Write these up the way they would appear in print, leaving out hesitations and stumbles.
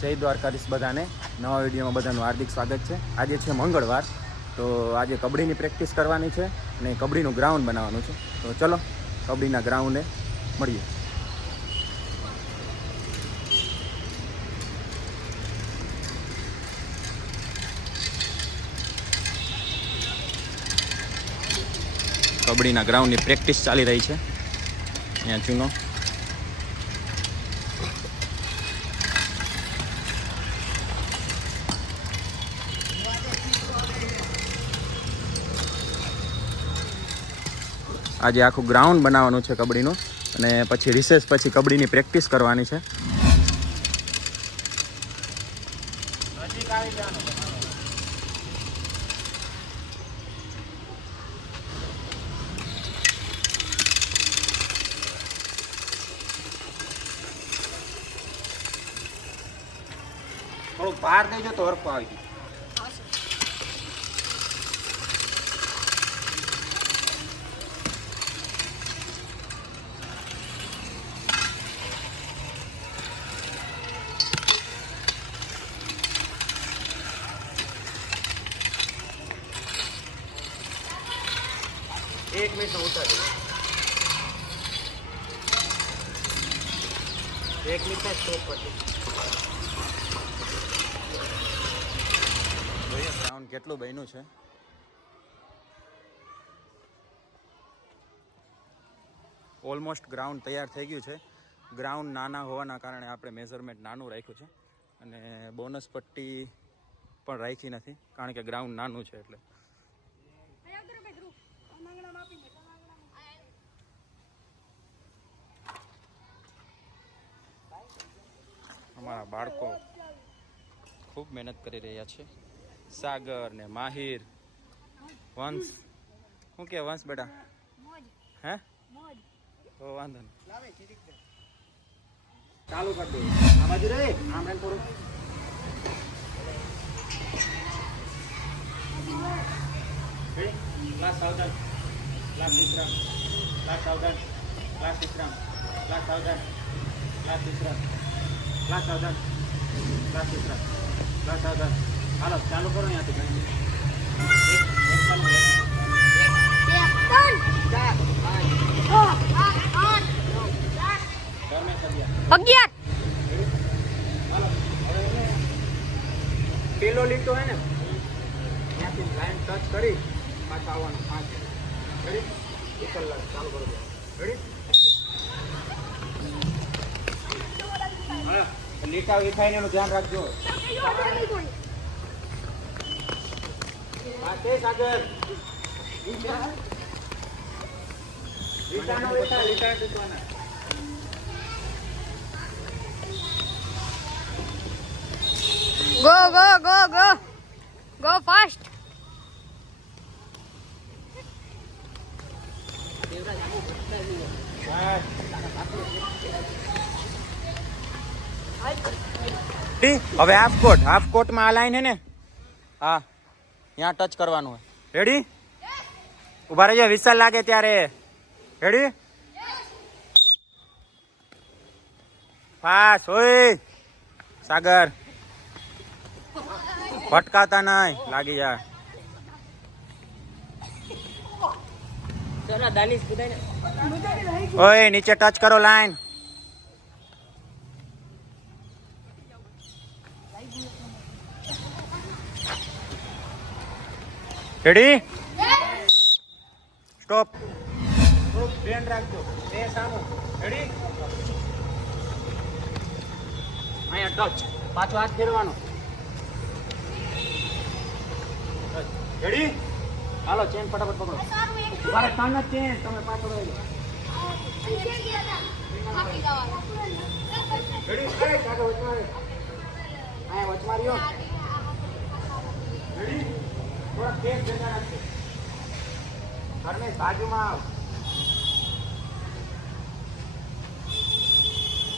જય દ્વારકાધીશ બધાને. નવા વિડીયોમાં બધાનું હાર્દિક સ્વાગત છે. આજે છે મંગળવાર, તો આજે કબડ્ડીની પ્રેક્ટિસ કરવાની છે અને કબડ્ડીનું ગ્રાઉન્ડ બનાવવાનું છે. તો ચલો કબડ્ડીના ગ્રાઉન્ડે મળીએ. કબડ્ડીના ગ્રાઉન્ડની પ્રેક્ટિસ ચાલી રહી છે. અહીંયા ચૂનો આજે આખું ગ્રાઉન્ડ બનાવવાનું છે કબડ્ડીનું, અને પછી રિસેસ પછી કબડ્ડીની પ્રેક્ટિસ કરવાની છે. થોડુંક બહાર દેજો તો હરખું આવી ગયું. एक मिनट उतर एक मिनट स्टॉप कर ग्राउंड કેટલું બન્યું છે. ઓલમોસ્ટ ગ્રાઉન્ડ તૈયાર થઈ ગયું છે. ગ્રાઉન્ડ નાના હોવાના કારણે આપણે મેઝરમેન્ટ નાનું રાખ્યું છે, અને બોનસ પટ્ટી પણ રાખી નથી કારણ કે ગ્રાઉન્ડ નાનું છે. એટલે અમારા બાળકો ખૂબ મહેનત કરી રહ્યા છે. સાગર ને માહિર, વંશ. શું કે વંશ બેટા? હે તો વાંધો નહીં, ચાલુ કરી દે. આ બાજુ રે, આમ રે થોડું. ક્લાસ સાવધાન, ક્લાસ વિશ્રામ, ક્લાસ સાવધાન, ક્લાસ વિશ્રામ, ક્લાસ સાવધાન, ક્લાસ વિશ્રામ, ક્લાસ સાવધાન, ક્લાસ વિશ્રામ, ક્લાસ સાવધાન. હાલો ચાલુ કરો અહીંયાથી. પેલો લીટો હે ને ત્યાંથી લાઈન ટચ કરી પાછા આવવાનું. 5 રેડી, 1 કલાક ચાલુ કરો. રેડી, હા લીટા વિખાઈને એનું ધ્યાન રાખજો. હા તે સાગર લીટાનો લીટા ટૂંકવાના. Go, go, go, go. Go fast. હવે હાફ કોર્ટમાં આ લાઈન હે ને, હા ત્યાં ટચ કરવાનું હોય. રેડી, ઉભા રહેજો. વિશાલ લાગે ત્યારે. રેડી, ફાસ્ટ હોય. સાગર ભટકાતા નહીં, લાગી જા. ઓય નીચે ટચ કરો લાઈન. Ready, stop. ધ્યાન રાખજો. એ સામો. રેડી, અહીંયા ટચ, પાછો હાથ ફેરવાનો. રેડી, હાલો ચેન ફટાફટ પકડો. મારે કાન જ ચેન, તમે પાછો રહેજો. રેડી, કાગળ વચમાં રહે. અહીંયા વચમાં રહ્યો. રેડી, થોડા કેસ જતા રાખજો. ઘરને બાજુમાં આવ.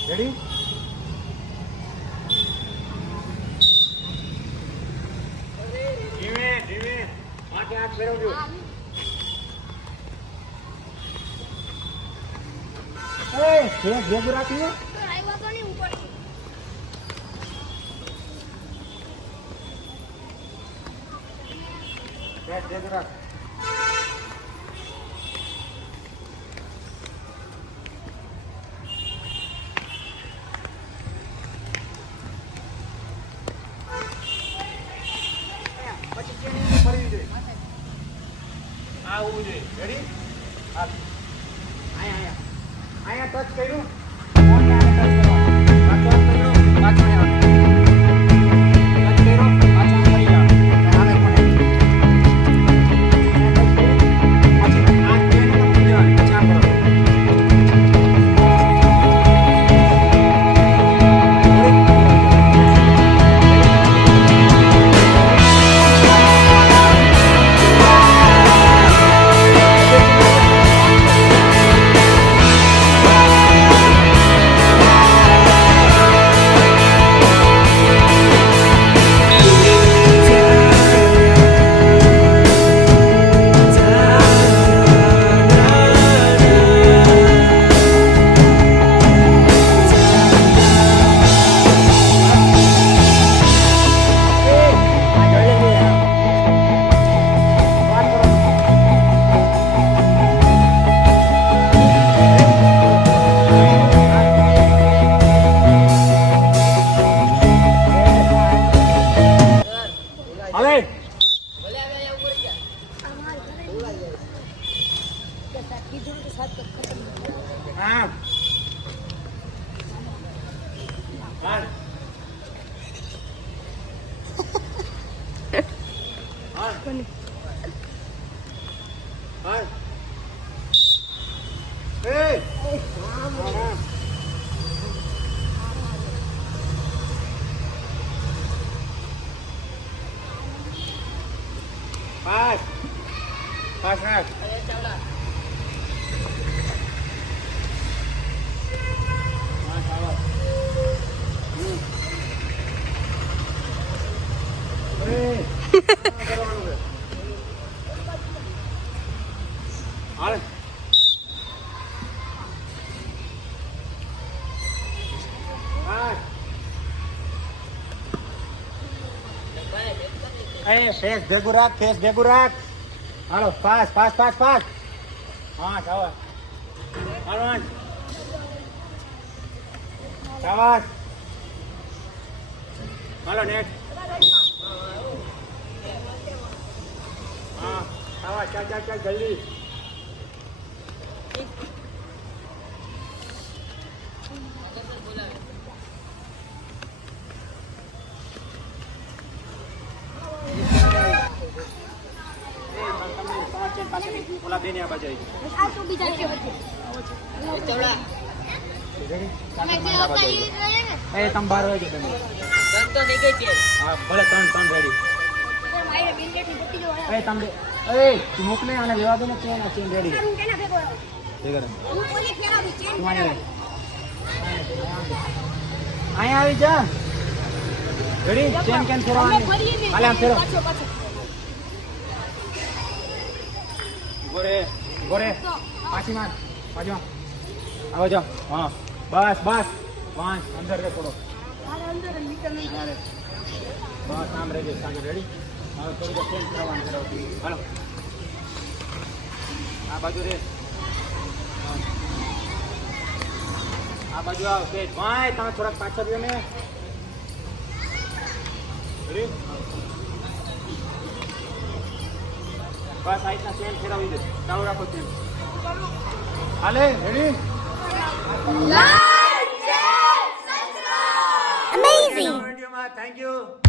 રેડી, ધીમે ધીમે માથે હાથ ફેરવજો. ભેગું રાખ્યું. બેસ ભેગું રાખ. પછી ચેન એને ફરવી જોઈએ. આ ઊભું જોઈએ. રેડી? હા. અહીંયા ટચ કર્યું. ફોનને આને ટચ કરવાનું. પાછું આમ કર્યું. પાછું અહીંયા. ટચ કર્યો. પાછું આમ ફરી જાઓ. અને આને ફોન આવ્યો. અહીંયા ટચ કર્યું. પછી આ ચેન એને મૂકી દેવાની. પછી આમ કરો. હવે આમ હાલ હાલ હાલ એ આમ પાસ પાસ રાખ હાલ ફેસ ભેગું રાખ ફેસ ભેગું રાખ હાલો પાસ પાસ પાસ પાસ હા શાબાશ હાલો શાબાશ હાલો નેટ હા શાબાશ ચાલ ચાલ ચાલ જલ્દી ઓલા બેને આ બાજુ આવી તમે બાર વાગે તમે હા ભલે ત્રણ રેડી તમે તું મોકલે અને લેવા દે ને ચેન રેડી અહીંયા આવી જા રેડી ચેન કેમ ફેરવાની હાલે આમ ફેરો ગોરે પાછી માર પાછી આવો જાઓ હા બસ બસ પાંચ અંદર રે થોડો બસ આમ રહેજે સાંજે રેડી હવે થોડું ચેન્જ કરવાનું કરો હાલો આ બાજુ રે આ બાજુ આવ કે ભાઈ તમે થોડાક પાછળ રહ્યો ને રેડી બસ આ રીતના ચેન ફેરવી દે ચાલુ રાખો ચેન હાલે રેડી Amazing. Thank you